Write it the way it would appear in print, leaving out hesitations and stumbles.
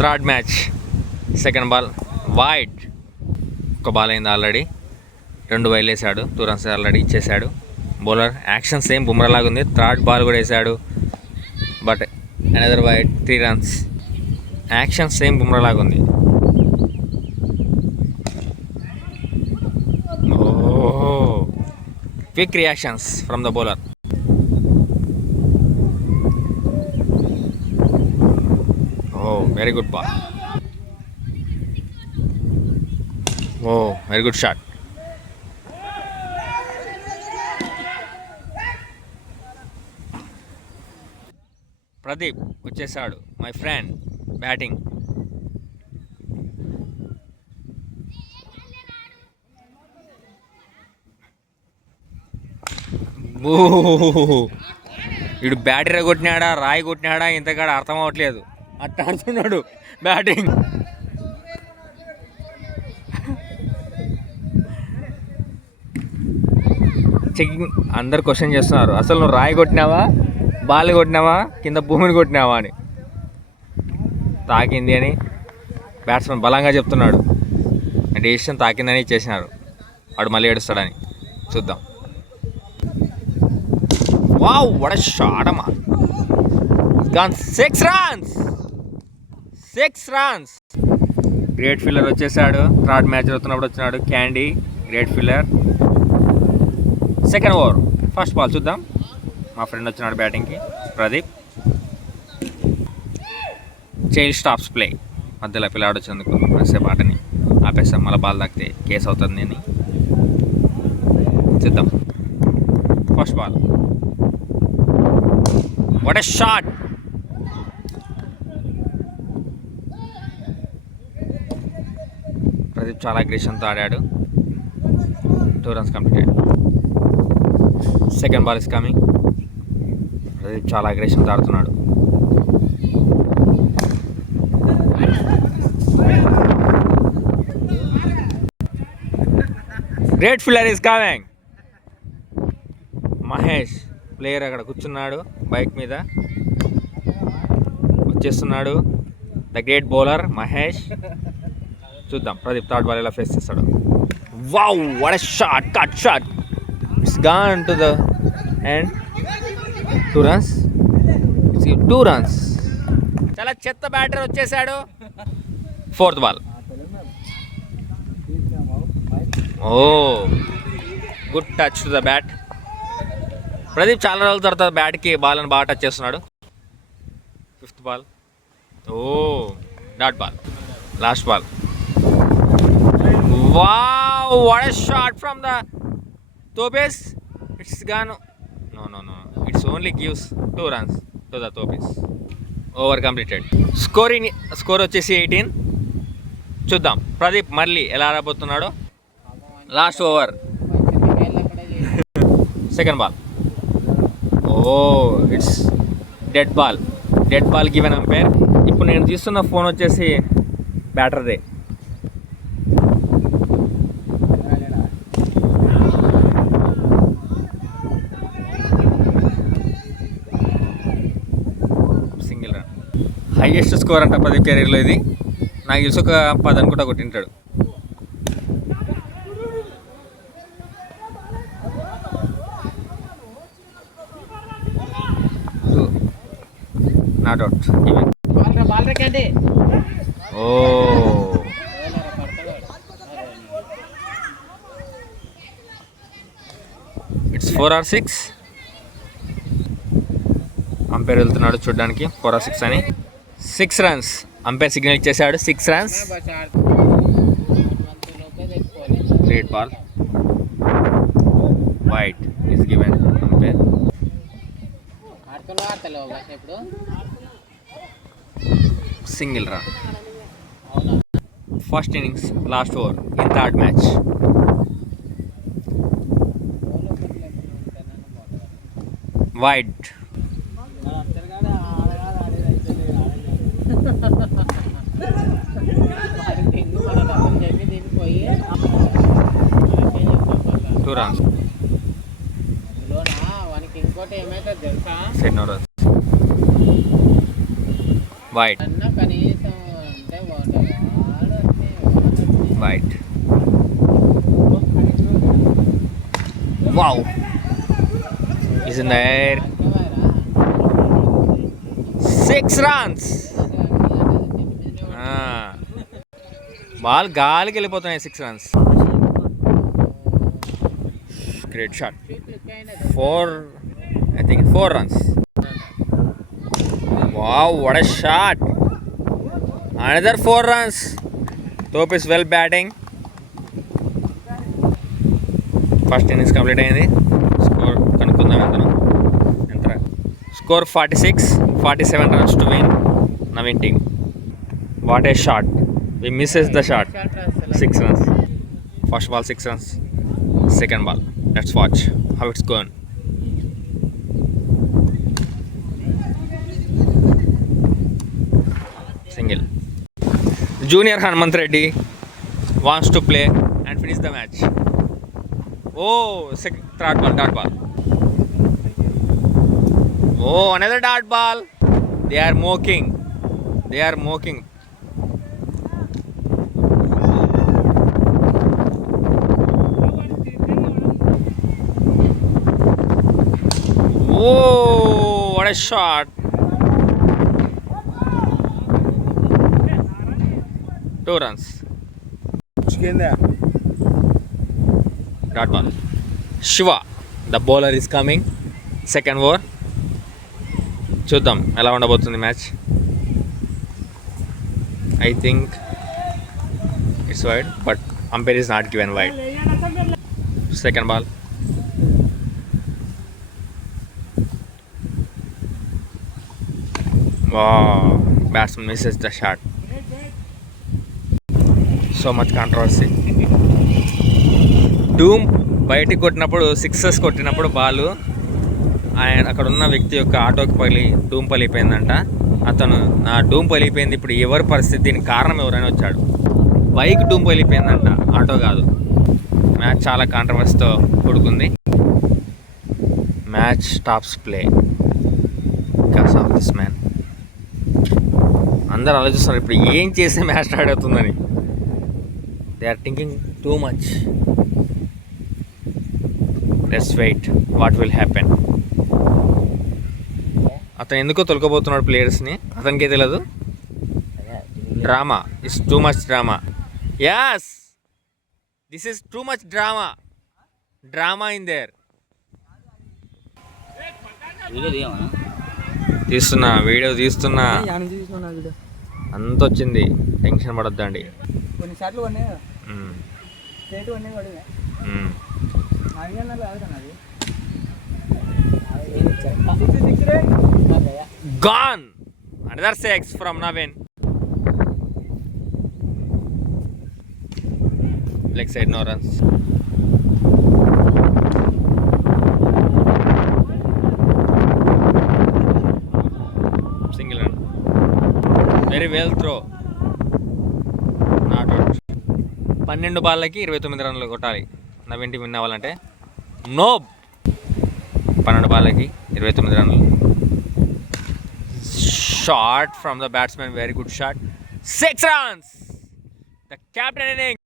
Third match. Second ball wide. ఒక బాల్ అయింది ఆల్రెడీ. 2 వైలు వేసాడు. 2 రన్స్ ఆల్రెడీ ఇచ్చేసాడు. బౌలర్ యాక్షన్ సేమ్ బుమ్రా లాగా ఉంది. థర్డ్ బాల్ కూడా వేసాడు. But another wide 3 runs. Action same Bumrah లాగా ఉంది. Quick reactions from the bowler. Very good ball. Very good shot. Pradeep వచ్చేసాడు, మై ఫ్రెండ్ బ్యాటింగ్. వీడు బ్యాటరీ కొట్టినాడా రాయి కొట్టినాడా ఇంతకాడ అర్థం అవ్వట్లేదు. అట్లా ఆడుతున్నాడు బ్యాటింగ్. చెకింగ్ అందరు క్వశ్చన్ చేస్తున్నారు, అసలు నువ్వు రాయి కొట్టినావా బాల్ కొట్టినావా కింద భూమిని కొట్టినావా అని. తాకింది అని బ్యాట్స్మెన్ బలంగా చెప్తున్నాడు. డెసిషన్ తాకిందని ఇచ్చేసినారు. వాడు మళ్ళీ ఏడుస్తాడని. చూద్దాం. వావ్ వాట్ ఎ షాట్ అమ్మా. Gone 6 runs. 6 runs. Great fielder వచ్చేసాడు. థర్డ్ మ్యాచ్ అవుతున్నప్పుడు వచ్చినాడు Candy. Great fielder. Second over first ball చూద్దాం. మా ఫ్రెండ్ వచ్చినాడు బ్యాటింగ్కి ప్రదీప్. Child stops play. మధ్యలో పిల్లాడు వచ్చినందుకు కాసేపు ఆటని ఆపేస్తాం. మళ్ళీ బాల్ తాకితే కేసు అవుతుంది అని. చూద్దాం. First ball. What a shot. Pradeep చాలా అగ్రెషన్తో ఆడాడు. 2 runs completed. Second ball is coming. Pradeep చాలా అగ్రెషన్తో ఆడుతున్నాడు. Great fielder is coming. Mahesh ప్లేయర్ అక్కడ కూర్చున్నాడు బైక్ మీద. వచ్చేస్తున్నాడు ద గ్రేట్ బౌలర్ మహేష్. చూద్దాం ప్రదీప్ థర్డ్ బాల్ ఎలా ఫేస్ చేస్తాడు. Wow what a shot. Cut shot. It's gone to the end. 2 runs. 2 runs. చాలా చెత్త బ్యాటర్ వచ్చేసాడు. Fourth ball. Good touch to the bat. Pradeep చాలా రోజుల తర్వాత బ్యాట్కి బాల్ని బాగా టచ్ చేస్తున్నాడు. Fifth ball. Dot ball. Last ball. Wow what a shot from the top face. It's gone. No it's only gives 2 runs to the top face. Over completed. Score వచ్చేసి 18. చూద్దాం ప్రదీప్ మళ్ళీ ఎలా ఆడబోతున్నాడో. Last over. Second ball. It's dead ball. Dead ball given umpire. ఇప్పుడు నేను తీస్తున్న phone వచ్చేసి బ్యాటర్దే. Single run. హైయెస్ట్ స్కోర్ అంట ప్రదీప్ కెరీర్లో ఇది. నాకు తెలిసి ఒక 10 అనుకుంటా కొట్టింటాడు. Not out. It's 4 or 6. Umpire వెళ్తున్నాడు చూడడానికి 4 or 6 అని. 6 runs. అంపైర్ సిగ్నల్ ఇచ్చేసాడు. 6 runs. Great ball. Wide is given umpire. Single run. First innings last over in third match. Wide. Two runs. Set no runs. Wide. White. Wow. He's in the air. 6 runs. Ball గాలికి వెళ్ళిపోతున్నాయి. 6 runs. Great shot. 4 runs. Wow, what a shot. Another 4 runs. Tope is well batting. First innings complete అయింది. స్కోర్ కనుక్కుందాం ఎంత. స్కోర్ 46-47 runs to win Navin team. What a shot. We misses the shot. 6 runs. First ball 6 runs. Second ball. Let's watch how it's going. Single. Junior Hanumanth Reddy wants to play and finish the match. Oh, third ball. Oh, another dart ball. They are mocking. Oh, what a shot. Two runs. Dot ball. Shiva, the bowler is coming. Second over. చూద్దాం ఎలా ఉండబోతుంది match. I think it's wide, but umpire is not given wide. Second ball. Wow, batsman misses the shot. So much controversy. డూమ్ బయటికి కొట్టినప్పుడు, సిక్సెస్ కొట్టినప్పుడు బాల్ ఆయన అక్కడ ఉన్న వ్యక్తి యొక్క ఆటోకి డూమ్ పలిపోయిందంట. అతను నా డూమ్ పలిపోయింది, ఇప్పుడు ఎవరి పరిస్థితి, దీనికి కారణం ఎవరైనా వచ్చాడు. బైక్ డూమ్ పలిపోయిందంట, ఆటో కాదు. మ్యాచ్ చాలా కాంట్రవర్సీతో కూడుకుంది. Match stops play because of this man. అందరూ ఆలోచిస్తున్నారు ఇప్పుడు ఏం చేస్తే మ్యాచ్ స్టార్ట్ అవుతుందని. They are thinking too much. Let's wait what will happen. అతను ఎందుకో తొలకపోతున్నాడు ప్లేయర్స్ని, అతనికే తెలియదు. Drama is too much drama. Yes, this is too much drama in there. Video తీస్తున్నా అంత వచ్చింది. టెన్షన్ పడొద్దండి. Gone. Another 6 from Navin. Leg side, no runs. Single run. Very well throw. Not out. 12 బాళ్ళకి 29 రన్లు కొట్టాలి నవీన్ టీం విన్ అవ్వాలంటే. నో, 12 బాళ్ళకి 29 రన్లు. Shot from the batsman, very good shot. 6 runs. The captain inning.